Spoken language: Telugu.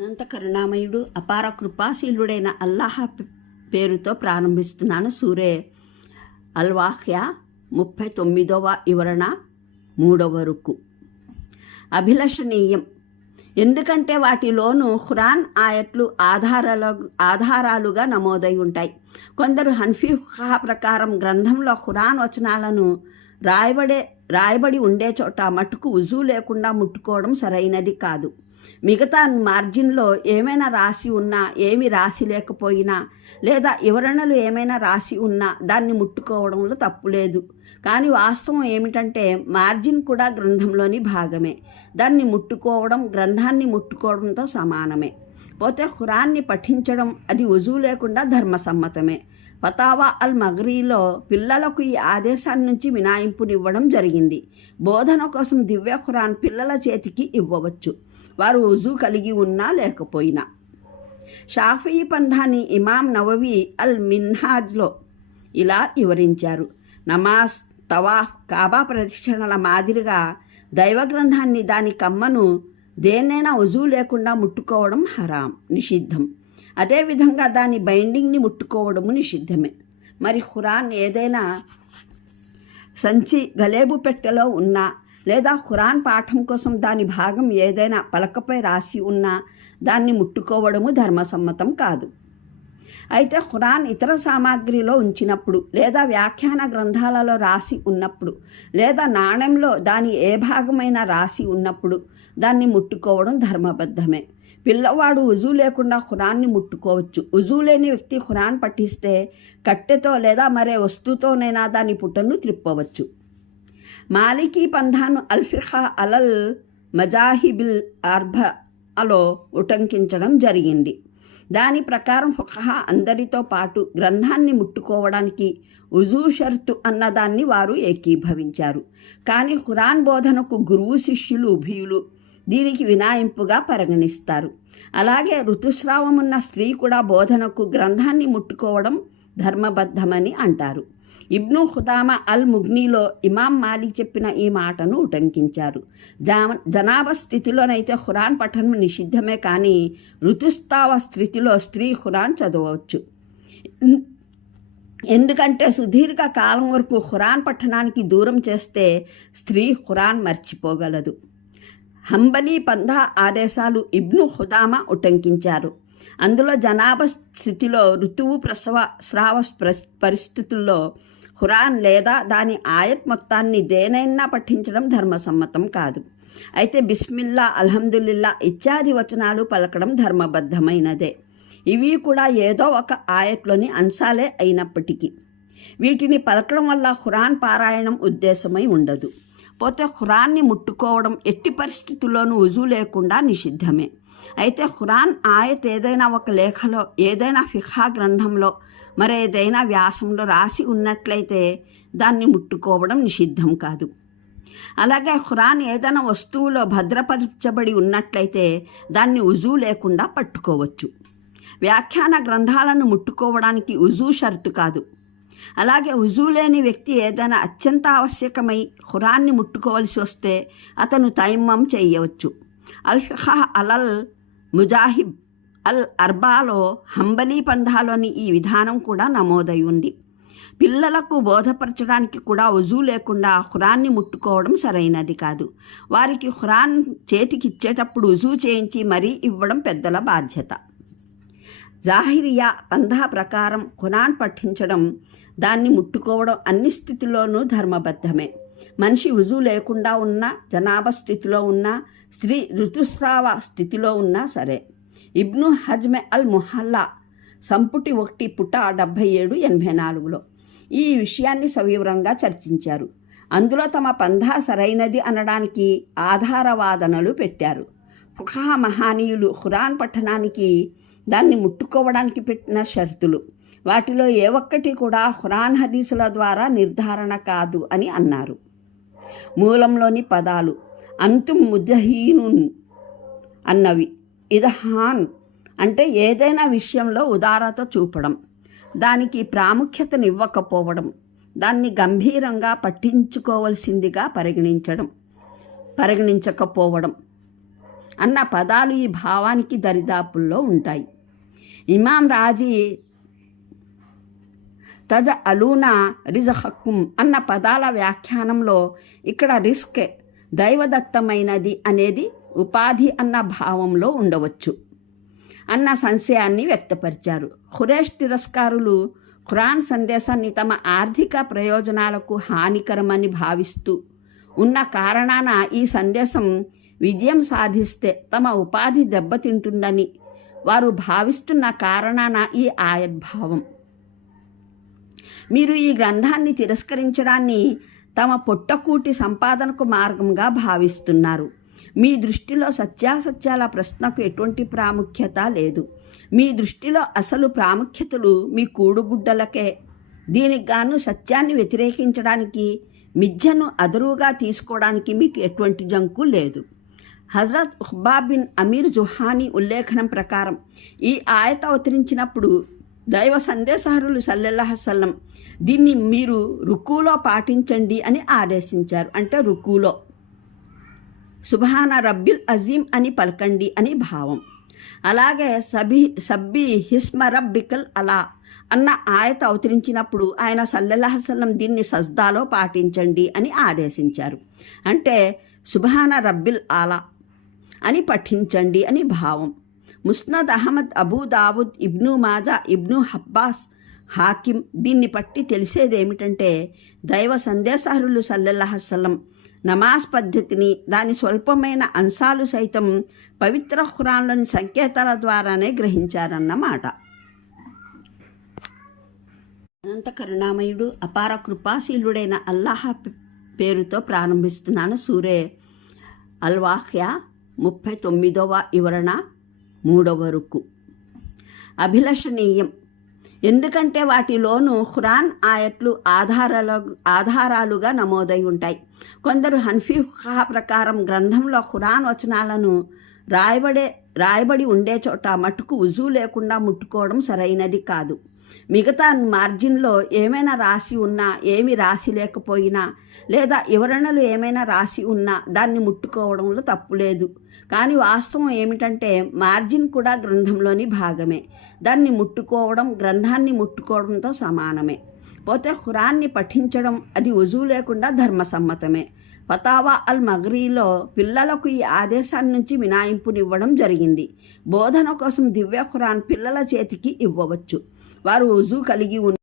అనంత కరుణామయుడు అపార కృపాశీలుడైన అల్లాహ్ పేరుతో ప్రారంభిస్తున్నాను. సూరే అల్-వాఖ్యా 39వ వివరణ 3వ రుకు. అభిలషణీయం, ఎందుకంటే వాటిలోనూ ఖురాన్ ఆయట్లు ఆధారాలుగా నమోదై ఉంటాయి. కొందరు హన్ఫీ ఫిఖ్హ్ ప్రకారం గ్రంథంలో ఖురాన్ వచనాలను రాయబడి ఉండే చోట మటుకు వుజూ లేకుండా ముట్టుకోవడం సరైనది కాదు. మిగతా మార్జిన్లో ఏమైనా రాసి ఉన్నా, ఏమి రాసి లేకపోయినా, లేదా వివరణలు ఏమైనా రాసి ఉన్నా దాన్ని ముట్టుకోవడంలో తప్పులేదు. కానీ వాస్తవం ఏమిటంటే మార్జిన్ కూడా గ్రంథంలోని భాగమే. దాన్ని ముట్టుకోవడం గ్రంథాన్ని ముట్టుకోవడంతో సమానమే. పోతే ఖురాన్ని పఠించడం అది వుజూ లేకుండా ధర్మసమ్మతమే. ఫతావా అల్ మగ్రీలో పిల్లలకు ఈ ఆదేశాన్ని నుంచి మినహాయింపునివ్వడం జరిగింది. బోధన కోసం దివ్య ఖురాన్ పిల్లల చేతికి ఇవ్వవచ్చు, వారు వుజూ కలిగి ఉన్నా లేకపోయినా. షాఫీ పంథాని ఇమాం నవవి అల్ మిన్హాజ్లో ఇలా వివరించారు: నమాజ్, తవాఫ్, కాబా ప్రదక్షిణల మాదిరిగా దైవ గ్రంథాన్ని, దాని కమ్మను దేన్నైనా వుజూ లేకుండా ముట్టుకోవడం హరాం, నిషిద్ధం. అదేవిధంగా దాని బైండింగ్ని ముట్టుకోవడము నిషిద్ధమే. మరి ఖురాన్ ఏదైనా సంచి గలేబు పెట్టెలో ఉన్నా, లేదా ఖురాన్ పాఠం కోసం దాని భాగం ఏదైనా పలకపై రాసి ఉన్నా దాన్ని ముట్టుకోవడము ధర్మసమ్మతం కాదు. అయితే ఖురాన్ ఇతర సామాగ్రిలో ఉంచినప్పుడు, లేదా వ్యాఖ్యాన గ్రంథాలలో రాసి ఉన్నప్పుడు, లేదా నాణెంలో దాని ఏ భాగమైనా రాసి ఉన్నప్పుడు దాన్ని ముట్టుకోవడం ధర్మబద్ధమే. పిల్లవాడు వుజూ లేకుండా ఖురాన్ని ముట్టుకోవచ్చు. వుజూ లేని వ్యక్తి ఖురాన్ పఠిస్తే కట్టెతో లేదా మరే వస్తువుతోనైనా దాని పుట్టను త్రిప్పవచ్చు. మాలికీ పంథాను అల్-ఫిఖ్హ్ అలల్ మజాహిబిల్ అర్బఅలో ఉటంకించడం జరిగింది. దాని ప్రకారం ఫుఖహా అందరితో పాటు గ్రంథాన్ని ముట్టుకోవడానికి వుజూ షరతు అన్నదాన్ని వారు ఏకీభవించారు. కానీ ఖురాన్ బోధనకు గురువు శిష్యులు ఉభయులు దీనికి వినాయింపుగా పరిగణిస్తారు. అలాగే ఋతుస్రావమున్న స్త్రీ కూడా బోధనకు గ్రంథాన్ని ముట్టుకోవడం ధర్మబద్ధమని అంటారు. ఇబ్ను ఖుదామా అల్ ముగ్నీలో ఇమాం మాలిక్ చెప్పిన ఈ మాటను ఉటంకించారు. జనాభా స్థితిలోనైతే ఖురాన్ పఠనం నిషిద్ధమే, కానీ ఋతుస్రావ స్థితిలో స్త్రీ ఖురాన్ చదవచ్చు. ఎందుకంటే సుదీర్ఘ కాలం వరకు ఖురాన్ పఠనానికి దూరం చేస్తే స్త్రీ ఖురాన్ మర్చిపోగలదు. హంబలీ పంథా ఆదేశాలు ఇబ్ను ఖుదామా ఉటంకించారు. అందులో జనాభా స్థితిలో ఋతువు, స్రావ పరిస్థితుల్లో ఖురాన్ లేదా దాని ఆయత్ మొత్తాన్ని దేనైనా పఠించడం ధర్మసమ్మతం కాదు. అయితే బిస్మిల్లా, అల్హమ్దులిల్లా ఇత్యాది వచనాలు పలకడం ధర్మబద్ధమైనదే. ఇవి కూడా ఏదో ఒక ఆయత్లోని అంశాలే అయినప్పటికీ వీటిని పలకడం వల్ల ఖురాన్ పారాయణం ఉద్దేశమై ఉండదు. పోతే ఖురాన్ని ముట్టుకోవడం ఎట్టి పరిస్థితుల్లోనూ వుజూ లేకుండా నిషిద్ధమే. అయితే ఖురాన్ ఆయత్ ఏదైనా ఒక లేఖలో, ఏదైనా ఫిఖ్హ్ గ్రంథంలో, మరేదైనా వ్యాసంలో రాసి ఉన్నట్లయితే దాన్ని ముట్టుకోవడం నిషిద్ధం కాదు. అలాగే ఖురాన్ ఏదైనా వస్తువులో భద్రపరచబడి ఉన్నట్లయితే దాన్ని వుజూ లేకుండా పట్టుకోవచ్చు. వ్యాఖ్యాన గ్రంథాలను ముట్టుకోవడానికి వుజూ షరతు కాదు. అలాగే వుజూ లేని వ్యక్తి ఏదైనా అత్యంత ఆవశ్యకమై ఖురాన్ని ముట్టుకోవలసి వస్తే అతను తయమ్మం చేయవచ్చు. అల్-ఫిఖ్హ్ అలల్ ముజాహిబ్ అల్ అర్బాలో హంబలీ పంథాలోని ఈ విధానం కూడా నమోదై ఉంది. పిల్లలకు బోధపరచడానికి కూడా వుజూ లేకుండా ఖురాన్ని ముట్టుకోవడం సరైనది కాదు. వారికి ఖురాన్ చేతికిచ్చేటప్పుడు వుజూ చేయించి మరీ ఇవ్వడం పెద్దల బాధ్యత. జాహిరియా పంథా ప్రకారం ఖురాన్ పఠించడం, దాన్ని ముట్టుకోవడం అన్ని స్థితిలోనూ ధర్మబద్ధమే. మనిషి వుజూ లేకుండా ఉన్నా, జనాభా స్థితిలో ఉన్నా, స్త్రీ ఋతుస్రావ స్థితిలో ఉన్నా సరే. ఇబ్ను హజ్మె అల్ ముహల్లా సంపుటి 1 పుట 77-84లో ఈ విషయాన్ని సవివరంగా చర్చించారు. అందులో తమ పంథా సరైనది అనడానికి ఆధారవాదనలు పెట్టారు. ఫుఖహా మహానీయులు ఖురాన్ పఠనానికి, దాన్ని ముట్టుకోవడానికి పెట్టిన షరతులు, వాటిలో ఏ ఒక్కటి కూడా ఖురాన్ హదీసుల ద్వారా నిర్ధారణ కాదు అని అన్నారు. మూలంలోని పదాలు అంతుం ముజహీనున్ అన్నవి. ఇదహాన్ అంటే ఏదైనా విషయంలో ఉదారత చూపడం, దానికి ప్రాముఖ్యతనివ్వకపోవడం, దాన్ని గంభీరంగా పట్టించుకోవలసిందిగా పరిగణించకపోవడం. అన్న పదాలు ఈ భావానికి దరిదాపుల్లో ఉంటాయి. ఇమాం రాజీ తజ అలూనా రిజహక్కుం అన్న పదాల వ్యాఖ్యానంలో ఇక్కడ రిస్క్ దైవదత్తమైనది అనేది ఉపాధి అన్న భావంలో ఉండవచ్చు అన్న సంశయాన్ని వ్యక్తపరిచారు. ఖురేష్ తిరస్కారులు ఖురాన్ సందేశాన్ని తమ ఆర్థిక ప్రయోజనాలకు హానికరమని భావిస్తూ ఉన్న కారణాన ఈ సందేశం విజయం సాధిస్తే తమ ఉపాధి దెబ్బతింటుందని వారు భావిస్తున్న కారణాన ఈ ఆయద్భావం. మీరు ఈ గ్రంథాన్ని తిరస్కరించడాన్ని తమ పొట్టకూటి సంపాదనకు మార్గంగా భావిస్తున్నారు. మీ దృష్టిలో సత్యాసత్యాల ప్రశ్నకు ఎటువంటి ప్రాముఖ్యత లేదు. మీ దృష్టిలో అసలు ప్రాముఖ్యతలు మీ కూడుగుడ్డలకే. దీనికి గాను సత్యాన్ని వ్యతిరేకించడానికి, మిథ్యను అదురుగా తీసుకోవడానికి మీకు ఎటువంటి జంకు లేదు. హజరత్ ఉఖ్బా బిన్ అమీర్ జుహానీ ఉల్లేఖనం ప్రకారం ఈ ఆయత అవతరించినప్పుడు దైవ సందేశహరులు సల్లల్లాహు అలైహి వసల్లం దీన్ని మీరు రుకూలో పాటించండి అని ఆదేశించారు. అంటే రుకూలో సుబ్హాన రబ్బిల్ అజీమ్ అని పలకండి అని భావం. అలాగే సబ్బి హిస్మ రబ్బికల్ అలా అన్న ఆయత అవతరించినప్పుడు ఆయన సల్లల్లాహు అలైహి వసల్లం దీన్ని సజ్దాలో పాటించండి అని ఆదేశించారు. అంటే సుబ్హాన రబ్బిల్ అలా అని పఠించండి అని భావం. ముస్నద్ అహ్మద్, అబూ దావుద్, ఇబ్ను మాజా, ఇబ్ను హబ్బాస్, హాకిం దీన్ని పట్టి తెలిసేదేమిటంటే దైవ సందేశహరులు సల్లల్లాహు అలైహి వసల్లం నమాజ్ పద్ధతిని, దాని స్వల్పమైన అంశాలు సైతం పవిత్ర ఖురాన్లోని సంకేతాల ద్వారానే గ్రహించారన్నమాట. అనంత కరుణామయుడు అపార కృపాశీలుడైన అల్లాహ్ పేరుతో ప్రారంభిస్తున్నాను. సూరే అల్-వాఖ్యా 39వ వివరణ 3వ రుకు. అభిలషణీయం, ఎందుకంటే వాటిలోనూ ఖురాన్ ఆయట్లు ఆధారాలుగా నమోదై ఉంటాయి. కొందరు హనఫీ ఫిఖ్హ్ ప్రకారం గ్రంథంలో ఖురాన్ వచనాలను రాయబడి ఉండే చోట మటుకు వుజూ లేకుండా ముట్టుకోవడం సరైనది కాదు. మిగతా మార్జిన్లో ఏమైనా రాసి ఉన్నా, ఏమి రాసి లేకపోయినా, లేదా వివరణలు ఏమైనా రాసి ఉన్నా దాన్ని ముట్టుకోవడంలో తప్పులేదు. కానీ వాస్తవం ఏమిటంటే మార్జిన్ కూడా గ్రంథంలోని భాగమే. దాన్ని ముట్టుకోవడం గ్రంథాన్ని ముట్టుకోవడంతో సమానమే. పోతే ఖురాన్ని పఠించడం అది వుజూ లేకుండా ధర్మసమ్మతమే. ఫతావా అల్ మగ్రీలో పిల్లలకు ఈ ఆదేశాన్ని నుంచి మినాయింపునివ్వడం జరిగింది. బోధన కోసం దివ్య ఖురాన్ పిల్లల చేతికి ఇవ్వవచ్చు. వారు వుజూ కలిగి